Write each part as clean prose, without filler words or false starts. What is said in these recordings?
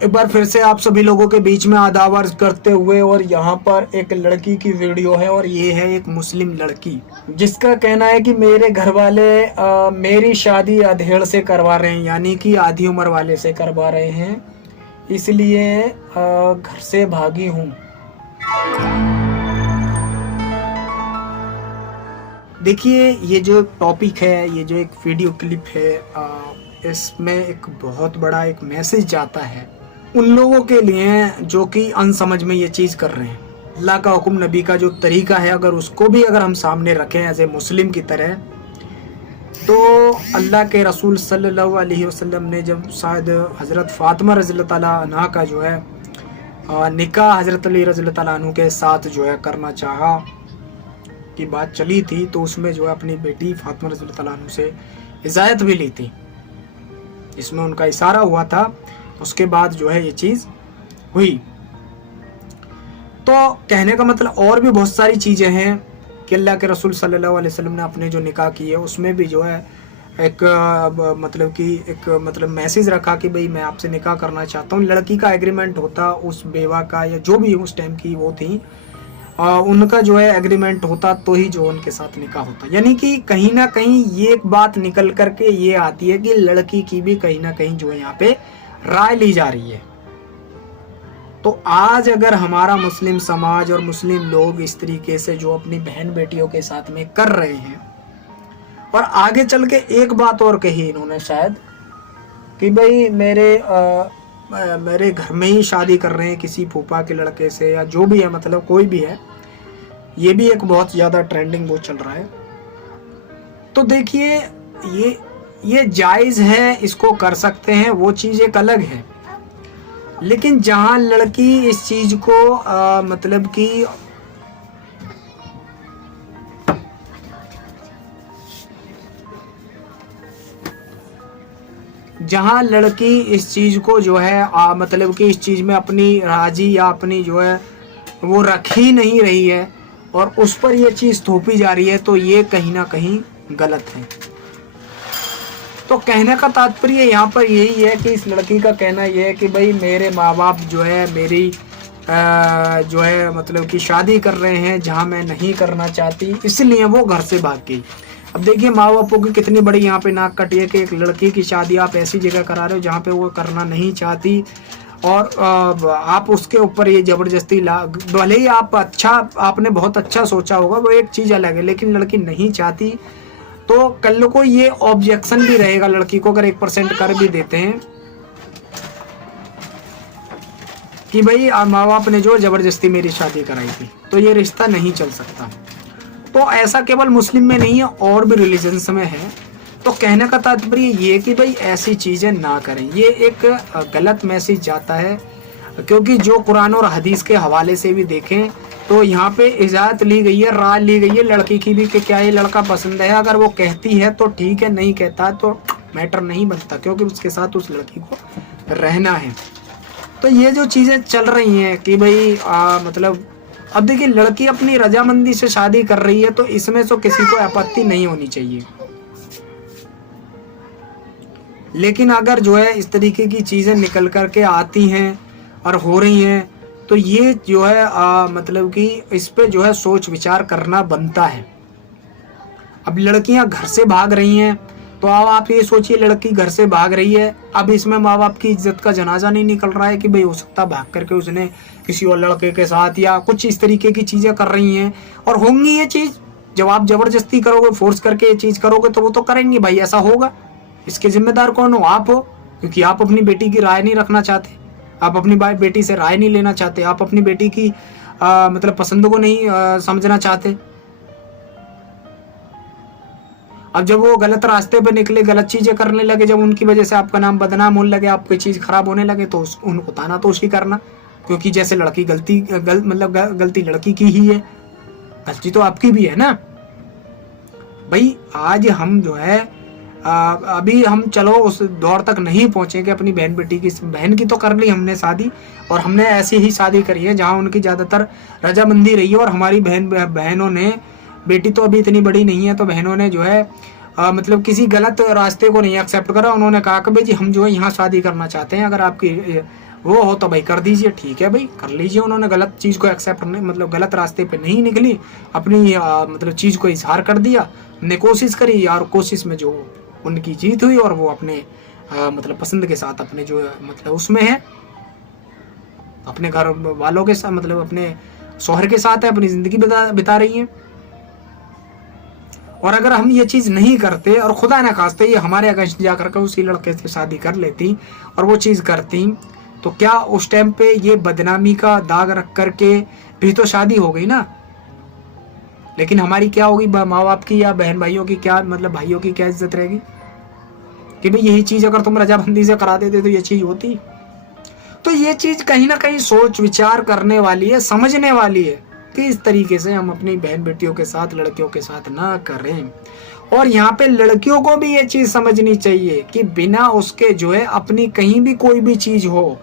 एक बार फिर से आप सभी लोगों के बीच में आदाब अर्ज करते हुए, और यहाँ पर एक लड़की की वीडियो है और ये है एक मुस्लिम लड़की जिसका कहना है कि मेरे घर वाले मेरी शादी अधेड़ से करवा रहे हैं, यानी कि आधी उम्र वाले से करवा रहे हैं, इसलिए घर से भागी हूँ। देखिए, ये जो टॉपिक है, ये जो एक वीडियो क्लिप है, इसमें एक बहुत बड़ा एक मैसेज जाता है उन लोगों के लिए जो कि अनसमझ में ये चीज़ कर रहे हैं। अल्लाह का हुक्म, नबी का जो तरीका है, अगर उसको भी अगर हम सामने रखें एज ए मुस्लिम की तरह, तो अल्लाह के रसूल सल्लल्लाहु अलैहि वसल्लम ने जब शायद हज़रत फ़ातिमा रज़ियल्लाहु ताला अन्हा का जो है निकाह हज़रत अली रज़ियल्लाहु ताला अन्हु के साथ जो है करना चाहा की बात चली थी, तो उसमें जो है अपनी बेटी फ़ातिमा रज़ियल्लाहु ताला अन्हु से इजाज़त भी ली थी, इसमें उनका इशारा हुआ था। उसके बाद जो है ये चीज़ हुई। तो कहने का मतलब और भी बहुत सारी चीज़ें हैं कि अल्लाह के रसूल सल्लल्लाहु अलैहि वसल्लम ने अपने जो निकाह किए उसमें भी जो है एक मतलब मैसेज रखा कि भाई मैं आपसे निकाह करना चाहता हूँ। लड़की का एग्रीमेंट होता, उस बेवा का या जो भी उस टाइम की वो थी, उनका जो है एग्रीमेंट होता तो ही जो उनके साथ निकाह होता। यानी कि कहीं ना कहीं ये एक बात निकल करके ये आती है कि लड़की की भी कहीं ना कहीं जो है यहाँ पे राय ली जा रही है। तो आज अगर हमारा मुस्लिम समाज और मुस्लिम लोग इस तरीके से जो अपनी बहन बेटियों के साथ में कर रहे हैं, और आगे चल के एक बात और कही इन्होंने शायद कि भाई मेरे घर में ही शादी कर रहे हैं किसी फूफा के लड़के से या जो भी है, मतलब कोई भी है, ये भी एक बहुत ज़्यादा ट्रेंडिंग वो चल रहा है। तो देखिए, ये जायज़ है, इसको कर सकते हैं, वो चीज़ एक अलग है। लेकिन जहाँ लड़की इस चीज़ को मतलब कि जहाँ लड़की इस चीज़ को जो है मतलब कि इस चीज़ में अपनी राजी या अपनी जो है वो रख ही नहीं रही है और उस पर ये चीज़ थोपी जा रही है, तो ये कहीं ना कहीं गलत है। तो कहने का तात्पर्य यहाँ पर यही है कि इस लड़की का कहना यह है कि भाई मेरे माँ बाप जो है मेरी जो है मतलब कि शादी कर रहे हैं जहाँ मैं नहीं करना चाहती, इसलिए वो घर से भाग गई। अब देखिए, माँ बापों की कितनी बड़ी यहाँ पे नाक कटी है कि एक लड़की की शादी आप ऐसी जगह करा रहे हो जहाँ पे वो करना नहीं चाहती, और आप उसके ऊपर ये ज़बरदस्ती भले ही आपने बहुत अच्छा सोचा होगा, वो एक चीज़ अलग है, लेकिन लड़की नहीं चाहती तो कल को ये ऑब्जेक्शन भी रहेगा लड़की को, अगर 1% कर भी देते हैं कि भाई माँ बाप ने जो ज़बरदस्ती मेरी शादी कराई थी, तो ये रिश्ता नहीं चल सकता। तो ऐसा केवल मुस्लिम में नहीं है, और भी रिलीजन्स में है। तो कहने का तात्पर्य ये कि भाई ऐसी चीज़ें ना करें, ये एक गलत मैसेज जाता है। क्योंकि जो कुरान और हदीस के हवाले से भी देखें तो यहाँ पे इजाज़त ली गई है, राय ली गई है लड़की की भी कि क्या ये लड़का पसंद है। अगर वो कहती है तो ठीक है, नहीं कहता तो मैटर नहीं बनता, क्योंकि उसके साथ उस लड़की को रहना है। तो ये जो चीज़ें चल रही हैं कि भाई मतलब अब देखिए, लड़की अपनी रजामंदी से शादी कर रही है, तो इसमें तो किसी को आपत्ति नहीं होनी चाहिए। लेकिन अगर जो है इस तरीके की चीज़ें निकल कर के आती हैं और हो रही हैं, तो ये जो है मतलब कि इस पे जो है सोच विचार करना बनता है। अब लड़कियां घर से भाग रही हैं, तो अब आप ये सोचिए, लड़की घर से भाग रही है, अब इसमें माँ बाप की इज्जत का जनाजा नहीं निकल रहा है कि भाई हो सकता भाग करके उसने किसी और लड़के के साथ या कुछ इस तरीके की चीज़ें कर रही हैं, और होंगी ये चीज़। जब आप ज़बरदस्ती करोगे, फोर्स करके ये चीज़ करोगे, तो वो तो करेंगे भाई, ऐसा होगा। इसके जिम्मेदार कौन हो? आप हो, क्योंकि आप अपनी बेटी की राय नहीं रखना चाहते, आप अपनी बेटी से राय नहीं लेना चाहते, आप अपनी बेटी की मतलब पसंद को नहीं समझना चाहते। अब जब वो गलत रास्ते पे निकले, गलत चीज़ें करने लगे, जब उनकी वजह से आपका नाम बदनाम होने लगे, आपकी चीज़ खराब होने लगे, तो उनको ताना तोशी करना, क्योंकि जैसे लड़की गलती लड़की की ही है, गलती तो आपकी भी है ना भाई। आज हम जो है अभी हम चलो उस दौर तक नहीं पहुँचे कि अपनी बहन की तो कर ली हमने शादी, और हमने ऐसी ही शादी करी है जहाँ उनकी ज़्यादातर रजामंदी रही है, और हमारी बहनों ने, बेटी तो अभी इतनी बड़ी नहीं है, तो बहनों ने जो है मतलब किसी गलत रास्ते को नहीं एक्सेप्ट करा। उन्होंने कहा कि भाई जी हम जो है यहाँ शादी करना चाहते हैं, अगर आपकी वो हो तो भाई कर दीजिए, ठीक है भाई कर लीजिए। उन्होंने गलत चीज़ को एक्सेप्ट नहीं, मतलब गलत रास्ते पे नहीं निकली, अपनी मतलब चीज़ को इजहार कर दिया, ने कोशिश करी और कोशिश में जो उनकी जीत हुई और वो अपने मतलब पसंद के साथ अपने जो मतलब उसमें है, अपने घर वालों के साथ, मतलब अपने शौहर के साथ है, अपनी ज़िंदगी बिता रही हैं। और अगर हम ये चीज़ नहीं करते और खुदा ना खास्ते ये हमारे अगेंस्ट जा करके उसी लड़के से शादी कर लेती और वो चीज़ करती, तो क्या उस टाइम पे ये बदनामी का दाग रख करके भी तो शादी हो गई ना। लेकिन हमारी क्या होगी, माँ बाप की या बहन भाइयों की क्या, मतलब भाइयों की क्या इज्जत रहेगी कि भाई यही चीज़ अगर तुम रजामंदी से करा देते तो ये चीज़ होती। तो ये चीज़ कहीं ना कहीं सोच विचार करने वाली है, समझने वाली है कि इस तरीके से हम अपनी बहन बेटियों के साथ, लड़कियों के साथ ना करें। और यहाँ पे लड़कियों को भी ये चीज़ समझनी चाहिए कि बिना उसके जो है अपनी कहीं भी कोई भी चीज़ हो,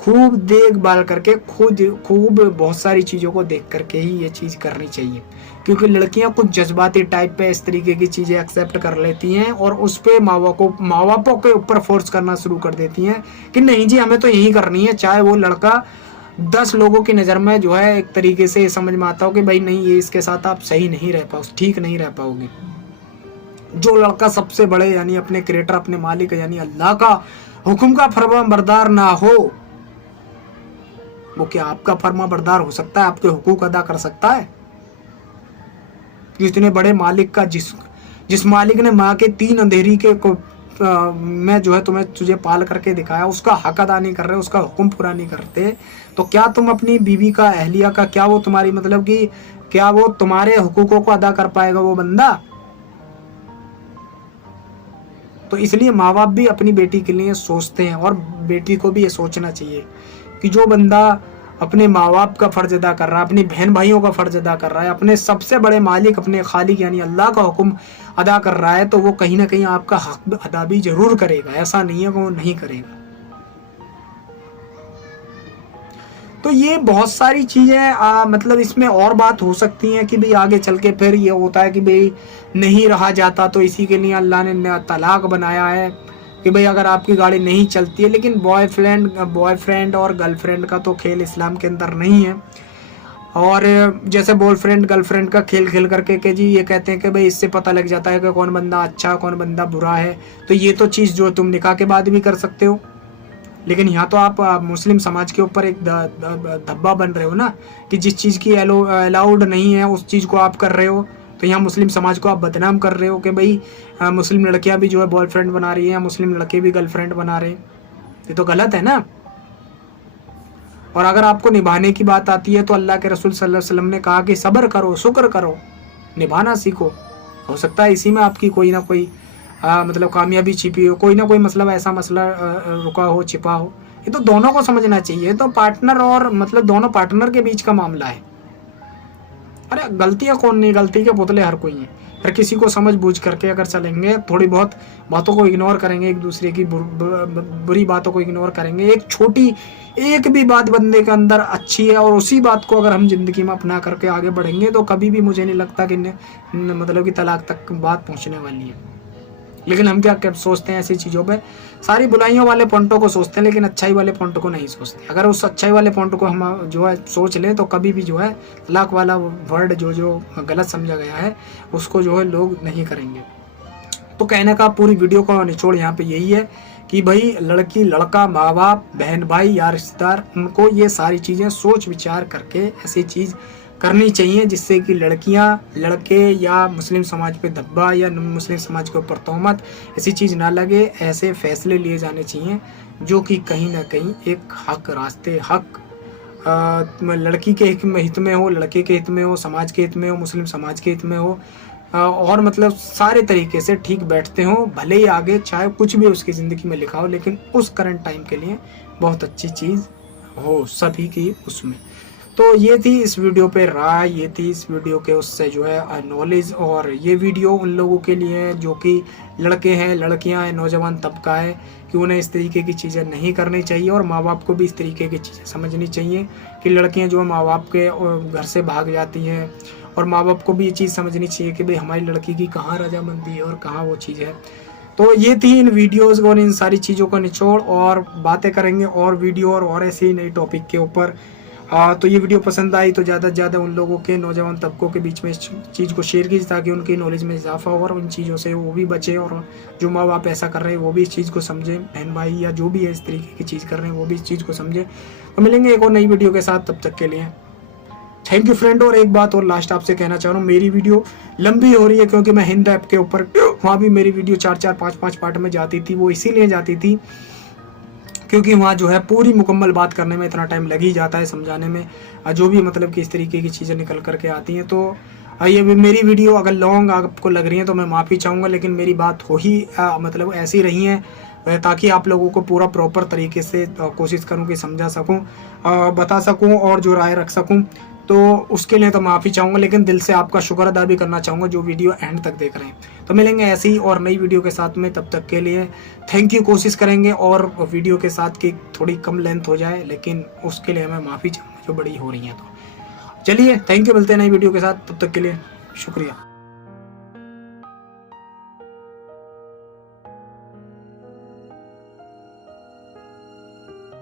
खूब देखभाल करके खूब बहुत सारी चीज़ों को देख करके ही ये चीज़ करनी चाहिए। क्योंकि लड़कियां कुछ जज्बाती टाइप पे इस तरीके की चीज़ें एक्सेप्ट कर लेती हैं और उस पर माँ बापों के ऊपर फोर्स करना शुरू कर देती हैं कि नहीं जी हमें तो यही करनी है, चाहे वो लड़का 10 लोगों की नज़र में जो है एक तरीके से समझ में आता हो कि भाई नहीं ये इसके साथ आप सही नहीं रह पाओ, ठीक नहीं रह पाओगे। जो लड़का सबसे बड़े यानी अपने क्रिएटर, अपने मालिक यानी अल्लाह का हुक्म का फरमाबरदार ना हो, वो क्या आपका फरमाबरदार हो सकता है, आपके हुकूक अदा कर सकता है? इतने बड़े मालिक का, जिस मालिक ने माँ के 3 अंधेरी के को मैं जो है तुझे पाल करके दिखाया, उसका हक अदा नहीं कर रहे, उसका हुक्म पूरा नहीं करते, तो क्या तुम अपनी बीवी का, अहलिया का, क्या वो तुम्हारी मतलब कि क्या वो तुम्हारे हुकूकों को अदा कर पाएगा वो बंदा? तो इसलिए माँ बाप भी अपनी बेटी के लिए सोचते हैं और बेटी को भी ये सोचना चाहिए कि जो बंदा अपने माँ बाप का फ़र्ज अदा कर रहा है, अपने बहन भाइयों का फ़र्ज अदा कर रहा है, अपने सबसे बड़े मालिक, अपने खालिक यानी अल्लाह का हुक्म अदा कर रहा है, तो वो कहीं ना कहीं आपका हक अदा भी ज़रूर करेगा। ऐसा नहीं है कि वो नहीं करेगा। तो ये बहुत सारी चीज़ें मतलब इसमें और बात हो सकती हैं कि भाई आगे चल के फिर ये होता है कि भाई नहीं रहा जाता, तो इसी के लिए अल्लाह ने तलाक बनाया है कि भाई अगर आपकी गाड़ी नहीं चलती है। लेकिन बॉयफ्रेंड और गर्लफ्रेंड का तो खेल इस्लाम के अंदर नहीं है। और जैसे बॉयफ्रेंड गर्लफ्रेंड का खेल खेल करके के जी ये कहते हैं कि भाई इससे पता लग जाता है कि कौन बंदा अच्छा कौन बंदा बुरा है, तो ये तो चीज़ जो तुम निकाह के बाद भी कर सकते हो। लेकिन यहाँ तो आप मुस्लिम समाज के ऊपर एक धब्बा बन रहे हो ना कि जिस चीज़ की अलाउड नहीं है उस चीज़ को आप कर रहे हो। तो यहाँ मुस्लिम समाज को आप बदनाम कर रहे हो कि भाई मुस्लिम लड़कियाँ भी जो है बॉयफ्रेंड बना रही हैं, मुस्लिम लड़के भी गर्लफ्रेंड बना रहे हैं। ये तो गलत है ना। और अगर आपको निभाने की बात आती है तो अल्लाह के रसूल सल्लल्लाहु अलैहि वसल्लम ने कहा कि सब्र करो, शुक्र करो, निभाना सीखो। हो सकता है इसी में आपकी कोई ना कोई मतलब कामयाबी छिपी हो, कोई ना कोई मतलब ऐसा मसला रुका हो, छिपा हो। ये तो दोनों को समझना चाहिए। तो पार्टनर और मतलब दोनों पार्टनर के बीच का मामला है। अरे गलतियाँ कौन नहीं, गलती के पुतले हर कोई हैं। हर किसी को समझ बूझ करके अगर चलेंगे, थोड़ी बहुत बातों को इग्नोर करेंगे, एक दूसरे की बुरी बातों को इग्नोर करेंगे, एक छोटी एक भी बात बंदे के अंदर अच्छी है और उसी बात को अगर हम ज़िंदगी में अपना करके आगे बढ़ेंगे तो कभी भी मुझे नहीं लगता कि मतलब कि तलाक तक बात पहुंचने वाली है। लेकिन हम क्या सोचते हैं ऐसी चीज़ों पे, सारी बुराइयों वाले पॉइंटों को सोचते हैं लेकिन अच्छाई वाले पॉइंट को नहीं सोचते। अगर उस अच्छाई वाले पॉइंट को हम जो है सोच लें तो कभी भी जो है तलाक वाला वर्ड जो गलत समझा गया है उसको जो है लोग नहीं करेंगे। तो कहने का पूरी वीडियो का निचोड़ यहाँ पे यही है कि भाई लड़की लड़का, माँ बाप, बहन भाई या रिश्तेदार, उनको ये सारी चीज़ें सोच विचार करके ऐसी चीज़ करनी चाहिए जिससे कि लड़कियां, लड़के या मुस्लिम समाज पे धब्बा या मुस्लिम समाज के ऊपर तोहमत ऐसी चीज़ ना लगे। ऐसे फैसले लिए जाने चाहिए जो कि कहीं ना कहीं एक हक रास्ते, हक लड़की के हित में हो, लड़के के हित में हो, समाज के हित में हो, मुस्लिम समाज के हित में हो, और मतलब सारे तरीके से ठीक बैठते हो। भले ही आगे चाहे कुछ भी उसकी ज़िंदगी में लिखा हो लेकिन उस करंट टाइम के लिए बहुत अच्छी चीज़ हो सभी की उसमें। तो ये थी इस वीडियो पे राय, ये थी इस वीडियो के उससे जो है नॉलेज। और ये वीडियो उन लोगों के लिए है जो कि लड़के हैं, लड़कियां हैं, नौजवान तबका है कि उन्हें इस तरीके की चीज़ें नहीं करनी चाहिए और माँ बाप को भी इस तरीके की चीज़ें समझनी चाहिए कि लड़कियां जो है माँ बाप के घर से भाग जाती हैं और माँ बाप को भी ये चीज़ समझनी चाहिए कि भाई हमारी लड़की की कहाँ रजामंदी है और कहाँ वो चीज़ है। तो ये थी इन वीडियोज़ और इन सारी चीज़ों का निचोड़, और बातें करेंगे और वीडियो और ऐसे ही नई टॉपिक के ऊपर। तो ये वीडियो पसंद आई तो ज़्यादा से ज़्यादा उन लोगों के नौजवान तबकों के बीच में इस चीज़ को शेयर कीजिए, ताकि उनकी नॉलेज में इजाफा हो और उन चीज़ों से वो भी बचे, और जो माँ बाप ऐसा कर रहे हैं वो भी इस चीज़ को समझें, बहन भाई या जो भी है इस तरीके की चीज़ कर रहे हैं वो भी इस चीज़ को समझें। तो मिलेंगे एक और नई वीडियो के साथ, तब तक के लिए थैंक यू फ्रेंड। और एक बात और लास्ट आपसे कहना चाह रहा हूँ, मेरी वीडियो लंबी हो रही है क्योंकि मैं हिंद ऐप के ऊपर, वहाँ भी मेरी वीडियो 4-4 5-5 पार्ट में जाती थी। वो इसीलिए जाती थी क्योंकि वहाँ जो है पूरी मुकम्मल बात करने में इतना टाइम लग ही जाता है, समझाने में, जो भी मतलब कि इस तरीके की चीज़ें निकल करके आती हैं। तो ये मेरी वीडियो अगर लॉन्ग आपको लग रही है तो मैं माफ़ी चाहूँगा, लेकिन मेरी बात हो ही मतलब ऐसी रही है, ताकि आप लोगों को पूरा प्रॉपर तरीके से कोशिश करूँ कि समझा सकूँ, बता सकूँ और जो राय रख सकूँ। तो उसके लिए तो माफ़ी चाहूँगा, लेकिन दिल से आपका शुक्र अदा भी करना चाहूँगा जो वीडियो एंड तक देख रहे हैं। तो मिलेंगे ऐसी ही और नई वीडियो के साथ में, तब तक के लिए थैंक यू। कोशिश करेंगे और वीडियो के साथ की थोड़ी कम लेंथ हो जाए, लेकिन उसके लिए मैं माफ़ी चाहूँगा जो बड़ी हो रही हैं। तो चलिए थैंक यू, मिलते हैं नई वीडियो के साथ, तब तक के लिए शुक्रिया।